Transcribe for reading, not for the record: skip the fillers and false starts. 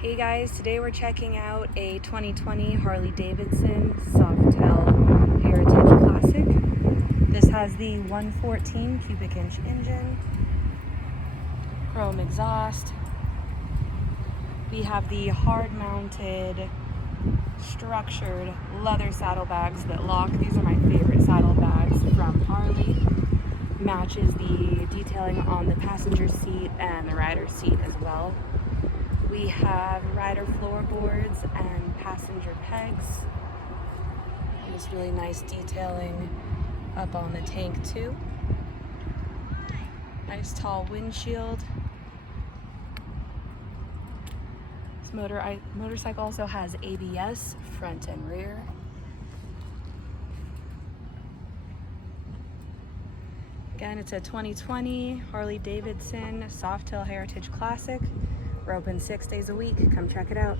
Hey guys, today we're checking out a 2020 Harley Davidson Softail Heritage Classic. This has the 114 cubic inch engine, chrome exhaust. We have the hard mounted structured leather saddlebags that lock. These are my favorite saddlebags from Harley. Matches the detailing on the passenger seat and the rider's seat as well. We have rider floorboards and passenger pegs. And this really nice detailing up on the tank too. Nice tall windshield. This motorcycle also has ABS front and rear. Again, it's a 2020 Harley Davidson Softail Heritage Classic. We're open 6 days a week. Come check it out.